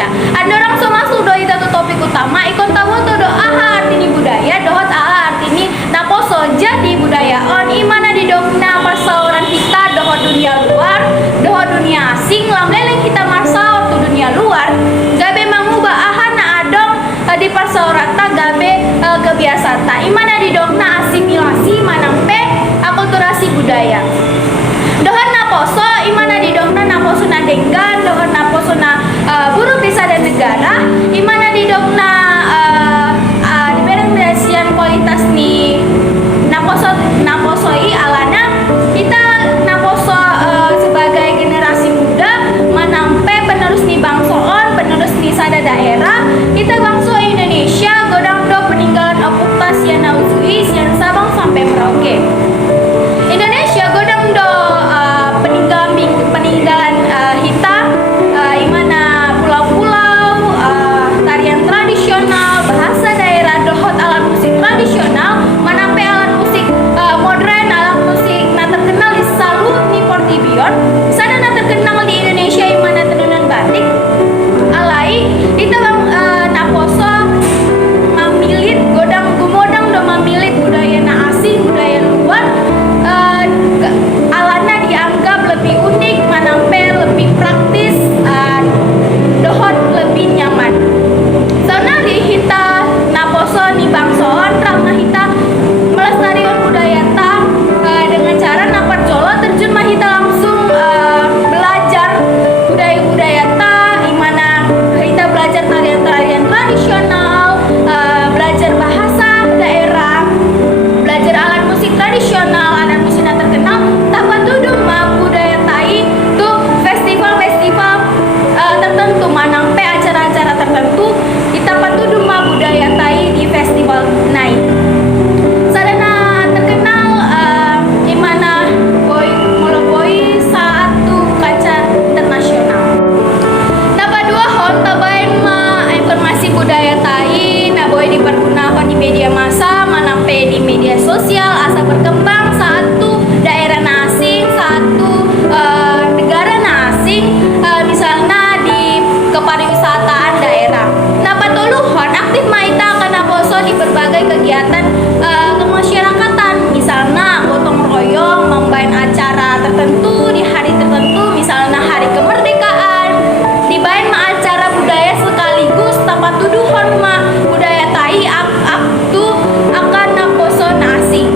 Indonesia. Ada orang so masuk do itu topik utama ikon tahu to do aha artini budaya dohot aha artini naposo jadi budaya on imana di dongna persauran kita dohot dunia luar dohot dunia asing lamleleng kita marsau tu dunia luar gabe mangubah aha na adong di persaurata gabe kebiasaan imana di dongna asimilasi manampe akulturasi budaya dohot naposo imana di dongna naposo na denggan dohot naposo na buruh desa dan negara imana di dongna di bereng berasian kualitas ni naposoi alana kita naposo sebagai generasi muda manampe penerus ni bangsoon penerus ni sada daerah kita bangso Indonesia godang do peninggalan okupas yang nauzui yang Sabang sampai Merauke Indonesia godang do peninggalan hita imana pulau-pulau tarian tradisional bahasa daerah dohot alat musik tradisional manampe alat musik modern alat musik na terkenal di Salut ni Portibion sana na terkenal di Indonesia imana tenunan batik alai kita bang naposo mamilit godang gumodang do mamilit budaya na asing budaya luar alana dianggap lebih unik manampe lebih praktis dohot lebih nyaman soalnya di hita naposo ni bangsoon ramna hita melestarikan budaya ta dengan cara napar jolo terjun mah hita langsung belajar budaya-budaya ta imana hita belajar tarian-tarian tradisional belajar bahasa daerah belajar alat musik tradisional alat musik yang terkenal tanpa tuduh mah budaya tai tuh festival-festival tertentu manampe acara-acara tertentu kita patuduh mah budaya tai di festival naik sadana terkenal imana boy satu kaca internasional napa dua hon tabain mah informasi budaya tai na boy dipergunakan di media massa manampe di media sosial asa berkembang satu daerah asing satu negara asing misalnya di kepariwisataan daerah napa tuluhon aktif maita kana poso di berbagai kegiatan kemasyarakatan misalnya gotong royong membain acara tertentu di hari tertentu misalnya hari kemerdekaan dibain mah acara budaya sekaligus tanpa tuduhan mah budaya tai aktu akan naposo asing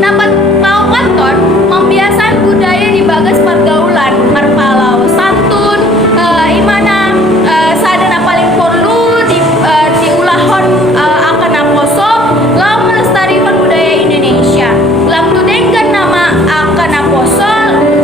napa paukaton membiasan budaya di bagas pergaulan marpalau santun imana sadana paling perlu diulahon akan naposo lau melestarikan budaya Indonesia lam tudenggan nama akan naposo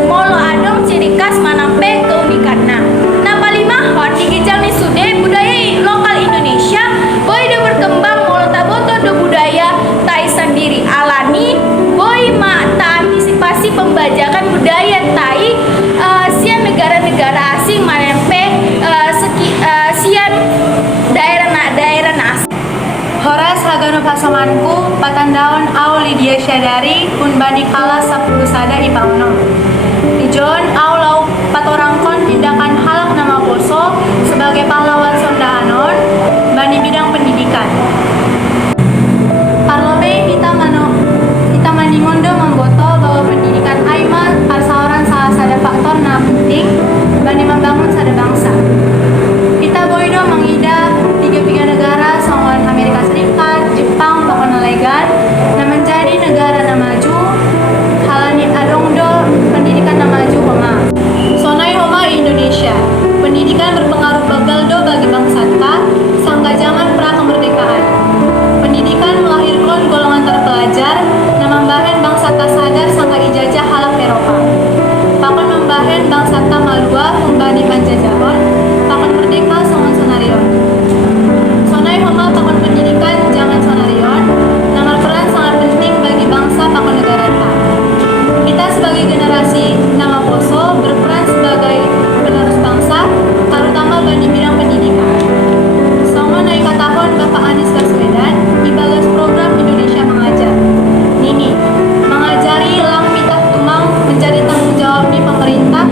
molo adong ciri khas manampe keunikanna napa limahon digijang ni sude budaya lokal Indonesia boy do berkembang molo taboto do budaya tai sendiri alani boy ma ta antisipasi pembajakan budaya tai sian negara-negara asing manempe sian daerah asing Horas hagano pasamanku patandaon au Lydia Syadari pun bani kala 10 sada ipauno Ijon au lau patorangkon tindakan halak nama poso sebagai pahlawan sondahanon bani bidang pendidikan Parlome kita manimondo manggoto bahwa pendidikan aima persaoran salah sada faktor na penting bani membangun sada bangsa kita boydo mengida 3 negara songon Amerika Serikat, Jepang, pakona legan na menjadi negara na maju halani adongdo pendidikan na maju homa sonai homa Indonesia pendidikan berpengaruh bagal do bagi bangsa ta sangga zaman pra kemerdekaan pendidikan melahirkan golongan terpelajar na membahen bangsa ta sadar sangga ijajah halak Eropa pakon membahen bangsa ta malua membani panjajaron pakon merdeka songon sonarion sonai homa pakon pendidikan zaman sonarion nomor peran sangat penting bagi bangsa pakon negara ta kita sebagai generasi nama poso berperan sebagai penerus bangsa terutama bagi bidang pendidikan songon naik katahon Bapak Anies Baswedan ibagas program Indonesia Mengajar Nini mengajari lang mitah tumang menjadi tanggung jawab di pemerintah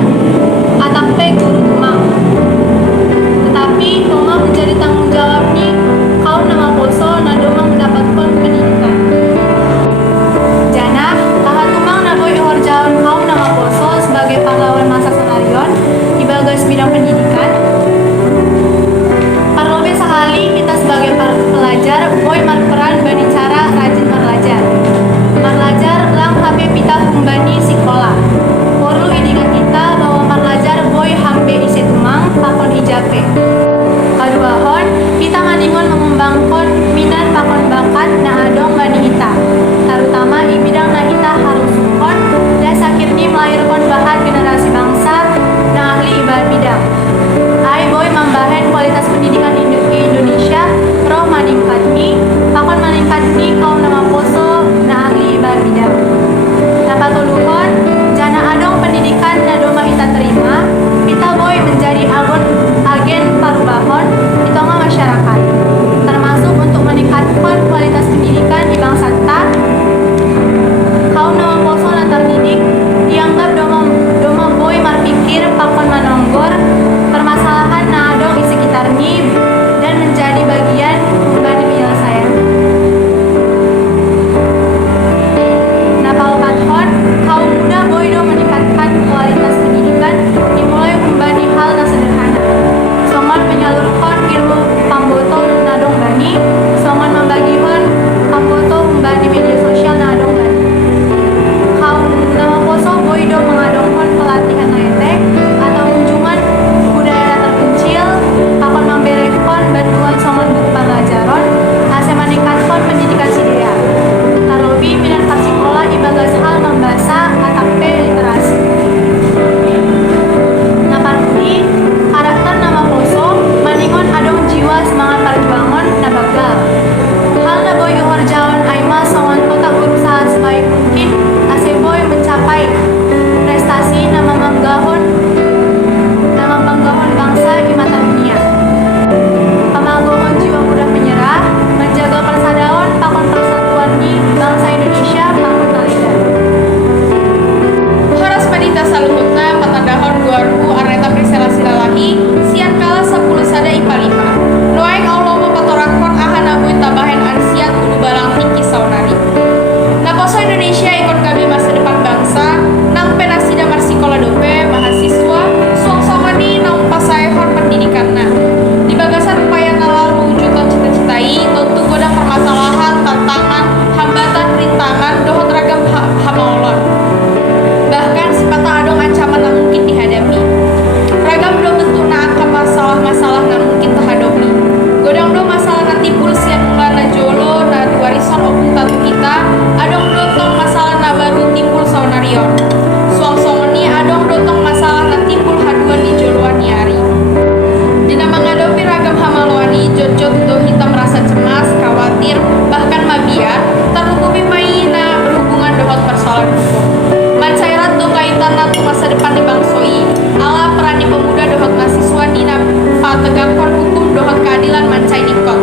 keadilan mancai nikot.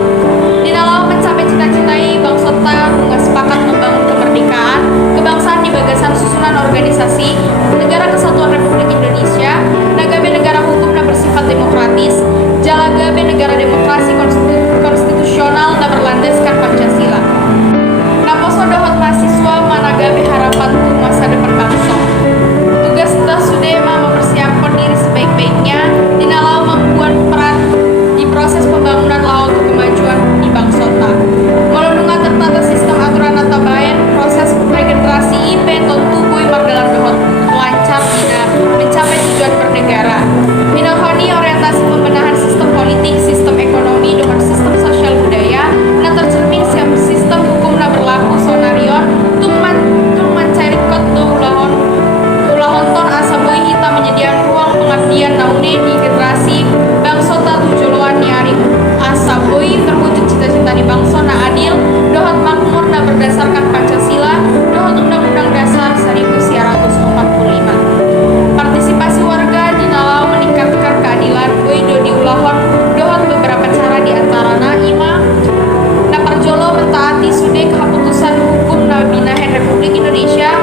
Dinalau mencapai cita-citai bangsota bunga sepakat membangun kemerdekaan, kebangsaan di bagasan susunan organisasi, Negara Kesatuan Republik Indonesia, nagabe negara hukum na bersifat demokratis, jalagabe negara demokrasi konstitusional na berlandaskan Pancasila. Naposo dohot mahasiswa managabe harapan untuk masa depan bangsa. Tugas kita sudah mempersiapkan diri sebaik-baiknya, dinalau membuat peran di proses pembangunan laut untuk kemajuan di bangsota. Melunungan tertata sistem aturan atabayan proses regenerasi IP tentu bui mardalan dohot lancar dina mencapai tujuan bernegara. Minahoni orientasi pembenahan sistem politik, sistem ekonomi, dengan sistem sosial budaya, na tercermin sistem hukum na berlaku sonarion, tung mencari kot do ulahonton asa bui kita menyediakan ruang pengabdian naune di generasi bangsota tujuan nyari asa bui terwujud cita-cita di bangsa na adil, dohot makmur na berdasarkan Pancasila, dohot Undang-Undang Dasar 1945. Partisipasi warga dinalau meningkatkan keadilan bui do diulahon dohot beberapa cara diantarana ima na parjolo mentaati sude keputusan hukum na binahen Republik Indonesia.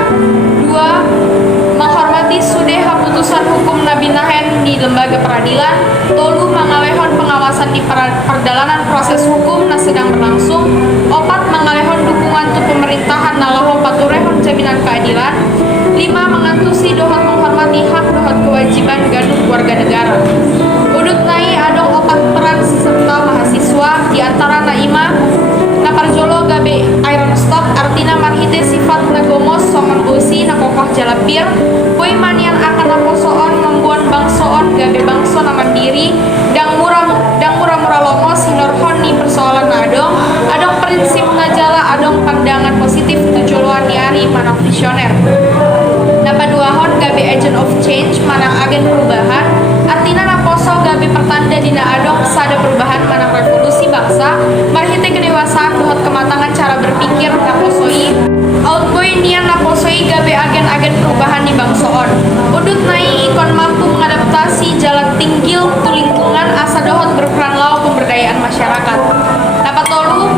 2. Menghormati sude keputusan hukum na binahen di lembaga peradilan. 3. Mengalehon pengawasan di perdalanan proses hukum na sedang berlangsung. 4. Mengalehon dukungan tu pemerintahan na laho paturehon jaminan keadilan. 5. Mengantusi dohot menghormati hak dohot kewajiban gaduh warga negara. Udut nai adong 4 peran serta mahasiswa diantara naima na parjolo gabe iron stock artina marhite sifat na gomos songon bosi na kokoh jalapir boy manian akan naposoon membuat bangsoon gabe bangso na mandiri dang murah lomo sinorhon ni persoalan na adong prinsip na jala adong pandangan positif tujuan niari manang visioner. Napaduahon gabe agent of change manang agen perubahan artina naposo gabe pertanda dina adong sada perubahan manang revolusi bangsa marhite kedewasaan dohot kematangan cara berpikir naposoi outboy nian naposoi gabe agen-agen perubahan di bangsoon. Udut nai ikon mampu mengadaptasi jalan tinggil tu lingkungan asa dohot berperan lau pemberdayaan masyarakat. Napatolu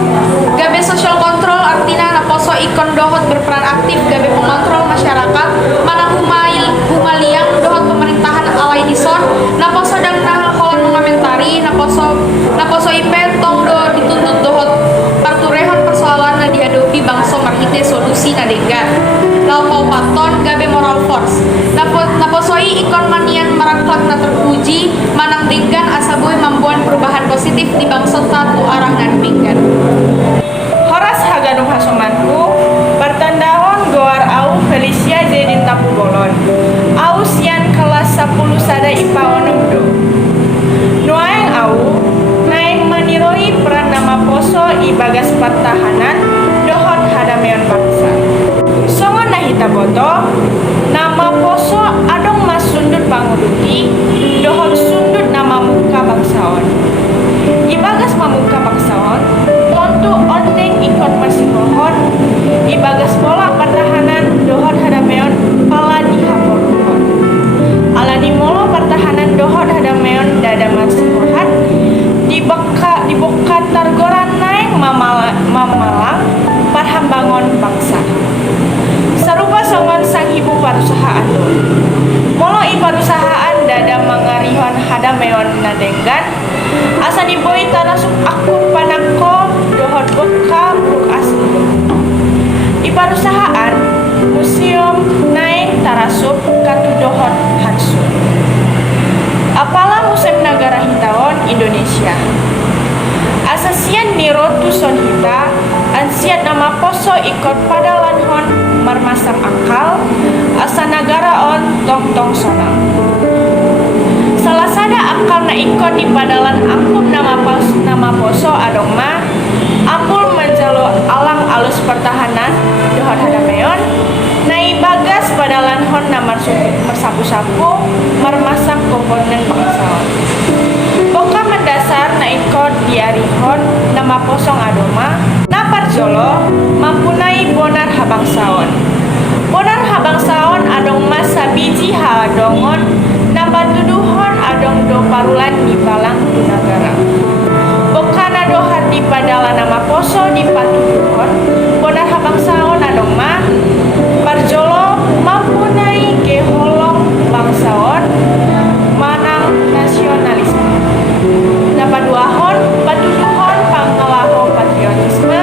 gabe social control artina naposo ikon dohot berperan aktif gabe mengontrol masyarakat manang humaliang dohot pemerintahan alai dison naposo dang naholon mengomentari naposo ipe tong do dituntut dohot parturehon persoalan na dihadapi bangso marhite solusi na denggan. Laupau paton gabe moral force naposoi ikon manian maraklak na terpuji manang denggan asa boy membuat perubahan positif di bangsa tu arah dan pinggan. Horas hagadung hasumanku pertandahon goar au Felicia Zedin Tapu Bolon au sian kelas 10 sada IPA onomdo nuaeng au naeng meniroi peran nama poso ibagas pertahanan dohot hadameon bangsa songon nahita boto nama poso adong mas sundut panguduti dohot sundut nama muka bangsaon ibagas mamuka bangsaon tontu ondeng ikon masih mohon ibagas pola pertahanan dohot hadameon pala dihaporuhon alani molo pertahanan dohot hadameon dada masih mohat diboka targoran naik mamalang parhambangon bangsa sarupa songon sang ibu parusahaan molo i parusahaan dada mangarihon hadameon nadenggan asa diboy tanasuk akun panangko dohot boka bruk asli i parusahaan museum naik tarasup katu dohot hansu apalah museum negara hitawan Indonesia asasian niro tuson hita ansiat nama poso ikut padalan hon marmasam akal asa negara on tong sonang salah sada akal na ikut di padalan angkup nama poso adong ma ampul menjalo alang alus pertahanan dohot hadameon nai bagas padalan hon na mersapu-sapu marmasam komponen bangsaon boka mendasar na ikut diarihon nama posong adoma na parjolo mampunai bonar habangsaon adong masa biji hadongon na patuduhon adong do parulan di balang tu negara di padala nama poso di patuduhon bonar habangsaon adong ma parjolo mampunai ke holong bangsaon manang nasionalisme napaduahon patuduhon pangalaho patriotisme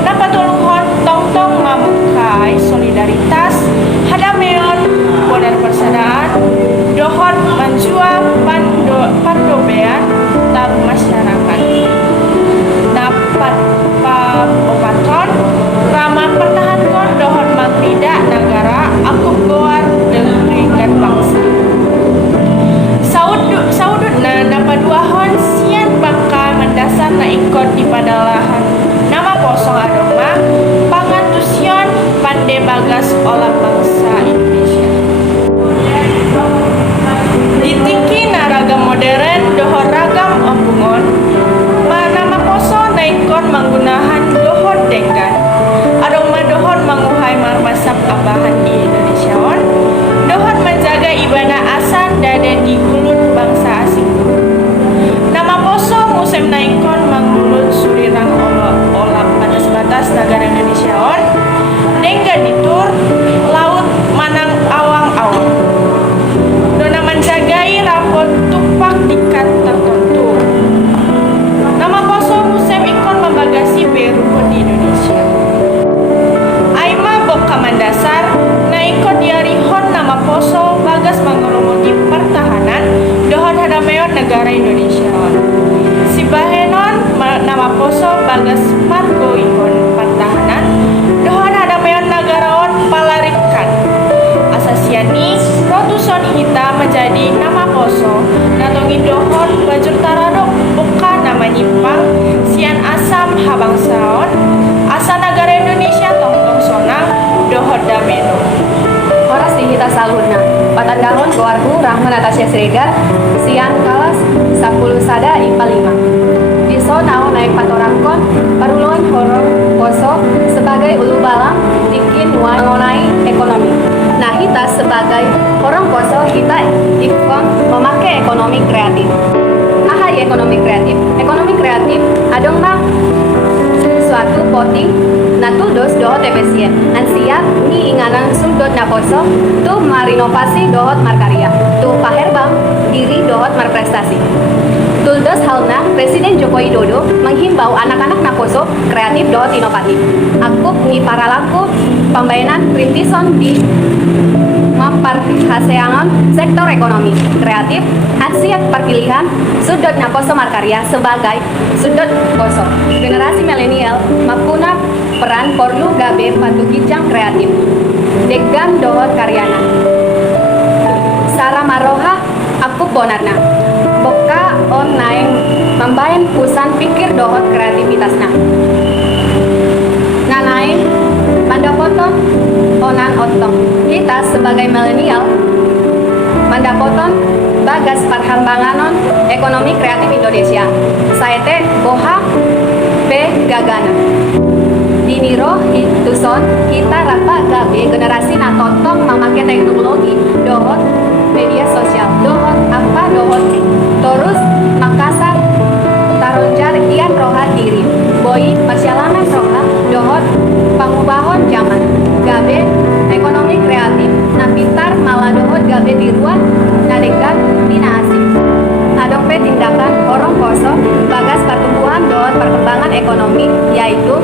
napatuluhon tong-tong mamukai solidaritas hadameon bonar persadaan dohon menjual pandobean tabu masyarakat dapat opaton ramah pertahankan dohon magrida negara aku goar dengan bangsa saudutna napaduahon sian bakal mendasar na ikut di padalahan nama posong adoma pangantusion pande bagas olah bangsa Indonesia ditiki naragam modern dohor ragam opungon nama poso naikon menggunakan dohor dekan adong madohor menguhai marmasap abahan di Indonesia dohor menjaga ibadah asan dada di gulut bangsa asing nama poso musim naikon mengulut surirang olah batas-batas negara Indonesia dengga ditur laut manang awang-awang dona menjagai rapot tupak dikat tertentu nama poso musim ikon membagasi berukun di Indonesia Aima boka mandasar na ikon diarihon nama poso bagas mengolomoti pertahanan dohon hadameon negara Indonesia si bahenon nama poso bagas margo ikon pertahanan dohon hadameon negaraon palarikan asasiani rotuson hita menjadi nama poso natongi dohon bajur taradok buka nama nyimpang sian asam habangsaon asa negara Indonesia tongtong sonang dohon dameno Horas di hita salurna patandahon goarku Rahman Natasha Siregar sian kalas 10 sada IPA 5 diso nao naik patorangkon parulon horor poso sebagai ulu balang dikin mengenai ekonomi nah hita sebagai orang poso hita ikon memakai ekonomi kreatif ahai ekonomi kreatif adong bang suatu poting natuldos dohot efisien ansiap ni inganan sudut naposo tu marinovasi dohot markarya tu paherbang diri dohot marprestasi tuldos halna Presiden Joko Widodo menghimbau anak-anak naposo kreatif dohot inovatif akup ni para laku pembayanan rintisan di memperhasilkan sektor ekonomi kreatif ansiap perpilihan sudut naposo markarya sebagai sudut poso generasi milenial mapuna peran perlu gabe patu kijang kreatif degan dohot karyana Sarah Maroha aku bonarna boka on naeng membayan pusan pikir dohot kreativitasna nganaeng mandapoton onan otong kita sebagai milenial mandapoton bagas perkembangan ekonomi kreatif Indonesia saete boha pe gagana diniro hituson kita rapa gabe generasi na tontong memakai teknologi dohot media sosial dohot apa dohot terus Makassar taronjar kian roha diri boi perjalanan roha dohot pangubahon zaman gabe ekonomi kreatif na pintar malah dohot gabe diruan nadegan dina asing adong pe tindakan orang poso bagas pertumbuhan dohot perkembangan ekonomi yaitu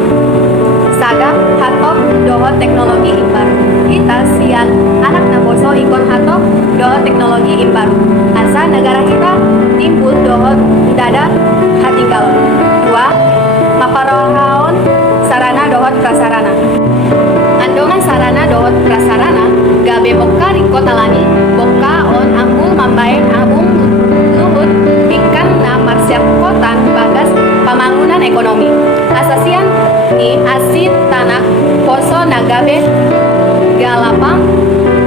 saga hatop dohot teknologi imbaru kita sian anak naposo ikon hatop dohot teknologi imbaru asa negara kita timbul dohot dada hatinggalon 2 maparohaon sarana dohot prasarana andongan sarana dohot prasarana gabe boka rikotalani boka on ambul mambaen abung luhut ikan na marsiap kotan bagas pembangunan ekonomi asasian ni asit tanah poso nagabe galapang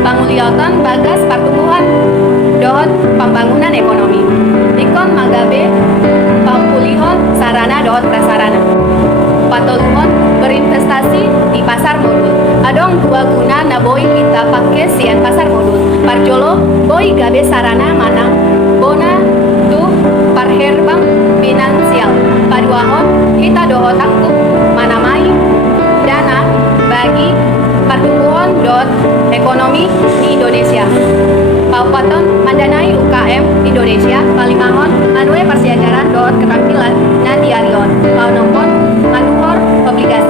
panguliotan bagas pertumbuhan dohot pembangunan ekonomi ikon magabe pamulihon sarana dohot prasarana patoluhon berinvestasi di pasar modul adong dua guna na boi kita pakai sian pasar modul parjolo boi gabe sarana manang bona tu parherbang finansial duahon kita dohot aktif manamai dana bagi pertumbuhan ekonomi di Indonesia. Paupaton mendanai UKM Indonesia Palimahon manue persiajaran keterampilan nanti arion paunompon manuhor obligasi.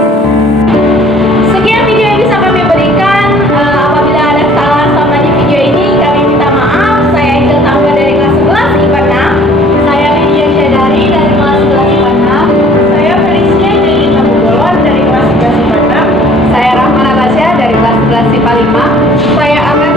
Sekian video yang bisa kami berikan. Apabila ada kesalahan selama di video ini, kami minta maaf. Saya Angel Tangga dari kelas 11 IPA 6. Saya Lydia Syedari dari kelas 11 IPA 6. Saya Felicia dari Tabu Bolon dari kelas 3 IPA 6. Saya Rahma Natasha dari kelas 11 IPA 5. Saya Amel